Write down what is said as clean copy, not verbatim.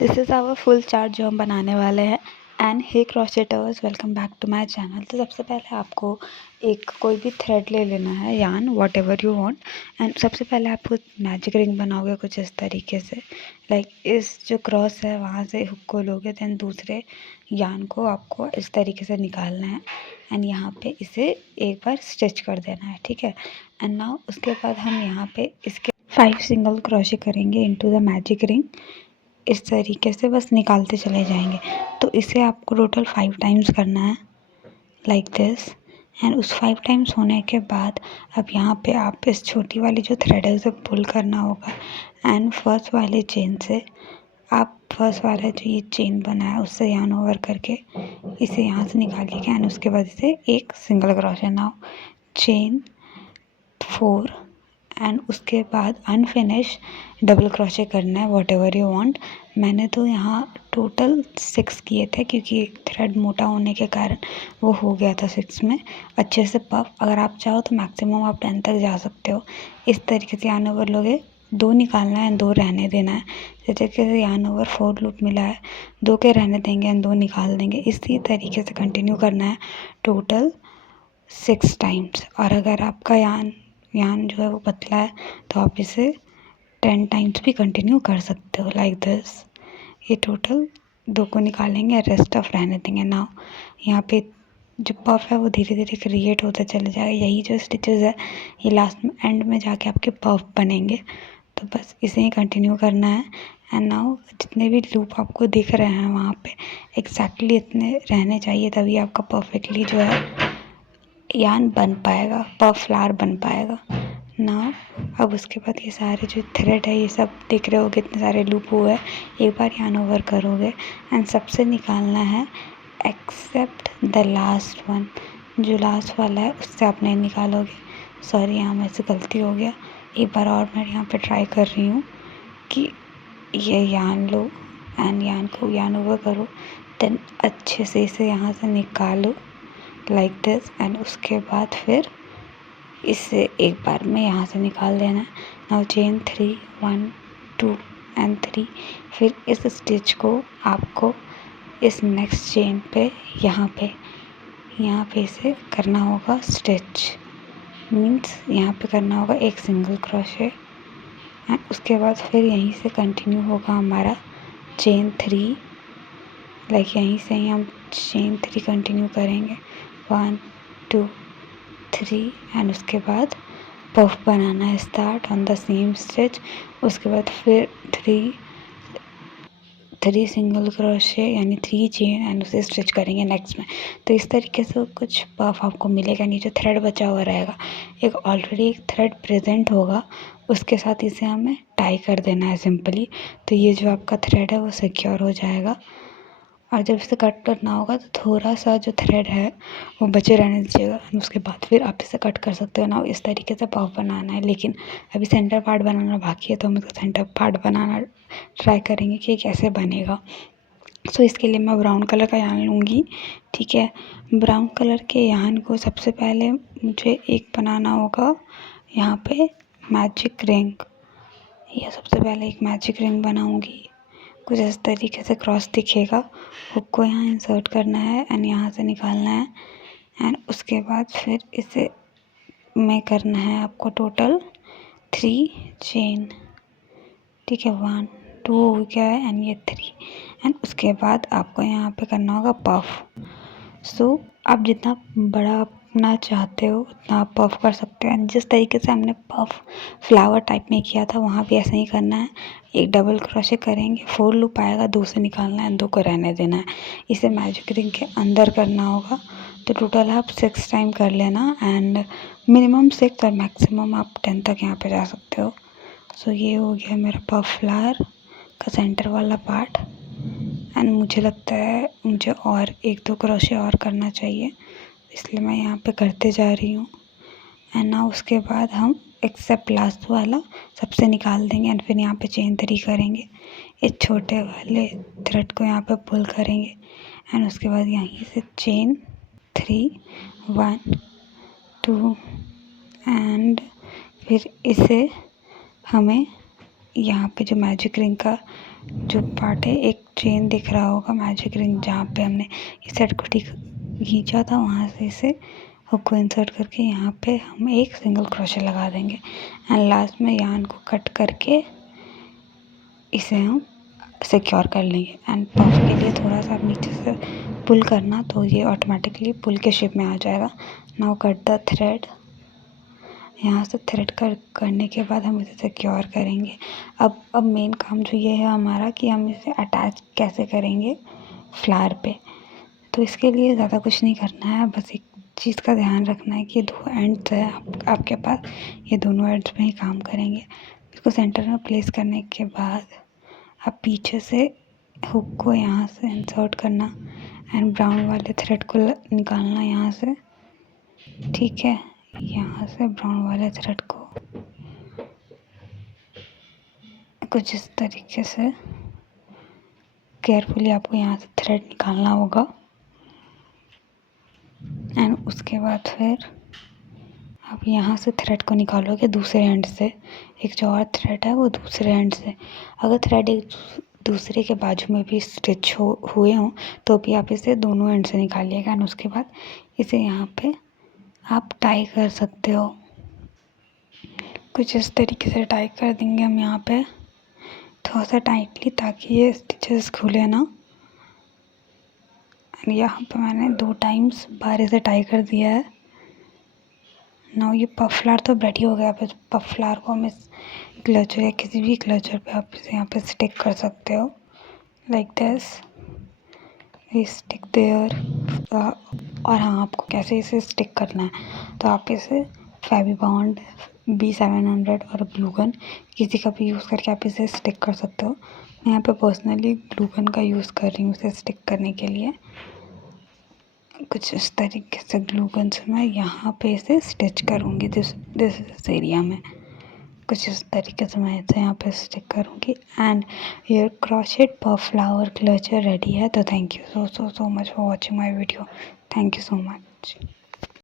This is our full chart जो हम बनाने वाले हैं। And hey crocheters, welcome back to my channel. तो सबसे पहले आपको एक कोई भी थ्रेड ले लेना है, यान what ever you want. And सबसे पहले आपको मैजिक रिंग बनाओगे कुछ इस तरीके से, लाइक इस जो क्रॉस है वहाँ से हुक को लोगे, देन दूसरे यान को आपको इस तरीके से निकालना है एंड यहाँ पे इसे एक बार स्टिच कर देना है, ठीक है। एंड नाउ उसके बाद हम यहाँ पे इसके 5 सिंगल क्रोशे करेंगे इनटू द मैजिक रिंग। इस तरीके से बस निकालते चले जाएंगे। तो इसे आपको टोटल 5 टाइम्स करना है, लाइक दिस। एंड उस 5 टाइम्स होने के बाद अब यहाँ पे आप इस छोटी वाली जो थ्रेड है उसे पुल करना होगा। एंड फर्स्ट वाले चेन से आप फर्स्ट वाला जो ये चेन बना है उससे यान ओवर करके इसे यहाँ से निकालिएगा। एंड उसके बाद इसे एक single crochet, now chain 4 and उसके बाद अनफिनिश डबल क्रोशे करना है, वॉट एवर यू वांट। मैंने तो यहाँ टोटल 6 किए थे क्योंकि थ्रेड मोटा होने के कारण वो हो गया था 6 में अच्छे से पफ। अगर आप चाहो तो मैक्सिमम आप 10 तक जा सकते हो। इस तरीके से यान ओवर लोगे, 2 निकालना है, 2 रहने देना है। जिस तरीके से यान ओवर 4 लूप मिला है, 2 के रहने देंगे एंड 2 निकाल देंगे। इसी तरीके से कंटिन्यू करना है टोटल 6 टाइम्स। और अगर आपका यान जो है वो पतला है तो आप इसे 10 टाइम्स भी कंटिन्यू कर सकते हो, लाइक दिस। ये टोटल 2 को निकालेंगे, रेस्ट ऑफ रहने देंगे। नाउ यहाँ पे जो पफ है वो धीरे धीरे क्रिएट होता चले जाएगा। यही जो स्टिचेस है ये लास्ट में एंड में जाके आपके पफ बनेंगे। तो बस इसे ही कंटिन्यू करना है। एंड नाउ जितने भी लूप आपको दिख रहे हैं वहाँ पे एग्जैक्टली इतने रहने चाहिए, तभी आपका परफेक्टली जो है यान बन पाएगा, पफ फ्लावर बन पाएगा ना। अब उसके बाद ये सारे जो थ्रेड है ये सब देख रहे होगे, इतने सारे लूप हुए हैं। एक बार यान ओवर करोगे एंड सबसे निकालना है एक्सेप्ट द लास्ट वन। जो लास्ट वाला है उससे आप नहीं निकालोगे। सॉरी, यहाँ मेरे से गलती हो गया। एक बार और मैं यहाँ पे ट्राई कर रही हूँ कि ये यान लो एंड यान को यान ओवर करो, देन अच्छे से इसे यहाँ से निकालो, लाइक दिस। एंड उसके बाद फिर इसे एक बार में यहाँ से निकाल देना है। Now chain 3 1 2 and 3। फिर इस स्टिच को आपको इस नेक्स्ट चेन पे यहाँ पे इसे करना होगा स्टिच, मीन्स यहाँ पे करना होगा एक सिंगल क्रोशे। एंड उसके बाद फिर यहीं से कंटिन्यू होगा हमारा चेन 3, लाइक यहीं से ही हम चेन 3 कंटिन्यू करेंगे, 1 2 3। एंड उसके बाद पफ बनाना है start on the same stitch. उसके बाद फिर 3 सिंगल क्रोशे यानी 3 चेन एंड उसे स्टिच करेंगे नेक्स्ट में। तो इस तरीके से कुछ पफ आपको मिलेगा। नहीं जो थ्रेड बचा हुआ रहेगा, एक ऑलरेडी एक थ्रेड प्रेजेंट होगा, उसके साथ इसे हमें टाई कर देना है सिंपली। तो ये जो आपका थ्रेड है वो सिक्योर हो जाएगा। और जब इसे कट करना होगा तो थोड़ा सा जो थ्रेड है वो बचे रहने दीजिएगा। उसके बाद फिर आप इसे कट कर सकते हो ना। इस तरीके से पफ बनाना है, लेकिन अभी सेंटर पार्ट बनाना बाकी है तो हम इसका सेंटर पार्ट बनाना ट्राई करेंगे कि कैसे बनेगा। सो इसके लिए मैं ब्राउन कलर का यान लूँगी, ठीक है। ब्राउन कलर के यान को सबसे पहले मुझे एक बनाना होगा यहाँ पे मैजिक रिंग। या सबसे पहले एक मैजिक रिंग बनाऊँगी, कुछ इस तरीके से क्रॉस दिखेगा। हुक को यहाँ इंसर्ट करना है एंड यहाँ से निकालना है। एंड उसके बाद फिर इसे में करना है आपको टोटल 3 चेन, ठीक है। 1 2 हो गया है एंड ये 3। एंड उसके बाद आपको यहाँ पे करना होगा पफ। सो आप जितना बड़ा अपना चाहते हो उतना आप पफ कर सकते हो। एंड जिस तरीके से हमने पफ फ्लावर टाइप में किया था वहाँ भी ऐसा ही करना है। एक डबल क्रोशे करेंगे, 4 लूप आएगा, 2 से निकालना है, 2 को रहने देना है। इसे मैजिक रिंग के अंदर करना होगा। तो टोटल आप 6 टाइम कर लेना एंड मिनिमम 6 और मैक्सिमम आप 10 तक यहाँ पे जा सकते हो। सो ये हो गया मेरा पफ फ्लावर का सेंटर वाला पार्ट। एंड मुझे लगता है मुझे और 1-2 क्रोशे और करना चाहिए, इसलिए मैं यहाँ पे करते जा रही हूँ। एंड ना उसके बाद हम एक्सेप्ट लास्ट वाला सबसे निकाल देंगे एंड फिर यहाँ पे चेन 3 करेंगे। इस छोटे वाले थ्रेड को यहाँ पे पुल करेंगे एंड उसके बाद यहीं से चेन 3 1 2 एंड फिर इसे हमें यहाँ पे जो मैजिक रिंग का जो पार्ट है, एक चेन दिख रहा होगा मैजिक रिंग, जहाँ पे हमने इस सेट को ठीक खींचा था, वहाँ से इसे हुक को इंसर्ट करके यहाँ पे हम एक सिंगल क्रोशे लगा देंगे एंड लास्ट में यार्न को कट करके इसे हम सिक्योर कर लेंगे। एंड पफ के लिए थोड़ा सा नीचे से पुल करना, तो ये ऑटोमेटिकली पुल के शेप में आ जाएगा। Now cut the thread. यहाँ से थ्रेड करने के बाद हम इसे सिक्योर करेंगे। अब मेन काम जो ये है हमारा कि हम इसे अटैच कैसे करेंगे फ्लावर पे। तो इसके लिए ज़्यादा कुछ नहीं करना है, बस एक चीज़ का ध्यान रखना है कि 2 एंड्स है आपके पास, ये दोनों एंड्स में ही काम करेंगे। इसको सेंटर में प्लेस करने के बाद अब पीछे से हुक को यहाँ से इंसर्ट करना एंड ब्राउन वाले थ्रेड को निकालना यहाँ से, ठीक है। यहाँ से ब्राउन वाले थ्रेड को कुछ इस तरीके से केयरफुली आपको यहाँ से थ्रेड निकालना होगा एंड उसके बाद फिर आप यहाँ से थ्रेड को निकालोगे दूसरे एंड से। एक जो और थ्रेड है वो दूसरे एंड से। अगर थ्रेड एक दूसरे के बाजू में भी स्टिच हुए हों तो भी आप इसे दोनों एंड से निकालिएगा एंड उसके बाद इसे यहाँ पे आप टाई कर सकते हो। कुछ इस तरीके से टाई कर देंगे हम यहाँ पे थोड़ा सा टाइटली, ताकि ये स्टिचेस खुले ना। एंड यहाँ पे मैंने 2 टाइम्स बाहर से टाई कर दिया है। नाउ ये पफ फ्लावर तो रेडी हो गया। फिर पफ फ्लावर को हम इस क्लचर या किसी भी क्लचर पे आप इसे यहाँ पे स्टिक कर सकते हो, like this. We stick there. और हाँ, आपको कैसे इसे स्टिक करना है, तो आप इसे फेविबॉन्ड B700 और ग्लू गन किसी का भी यूज़ करके आप इसे स्टिक कर सकते हो। मैं यहाँ पे पर्सनली ग्लू गन का यूज़ कर रही हूँ इसे स्टिक करने के लिए। कुछ इस तरीके से ग्लू गन से मैं यहाँ पे इसे स्टिच करूँगी दिस एरिया में। कुछ इस तरीके से मैं इसे यहाँ पे स्टिक करूँगी and your crochet puff flower clutcher ready है। तो thank you so much for watching my video. Thank you so much.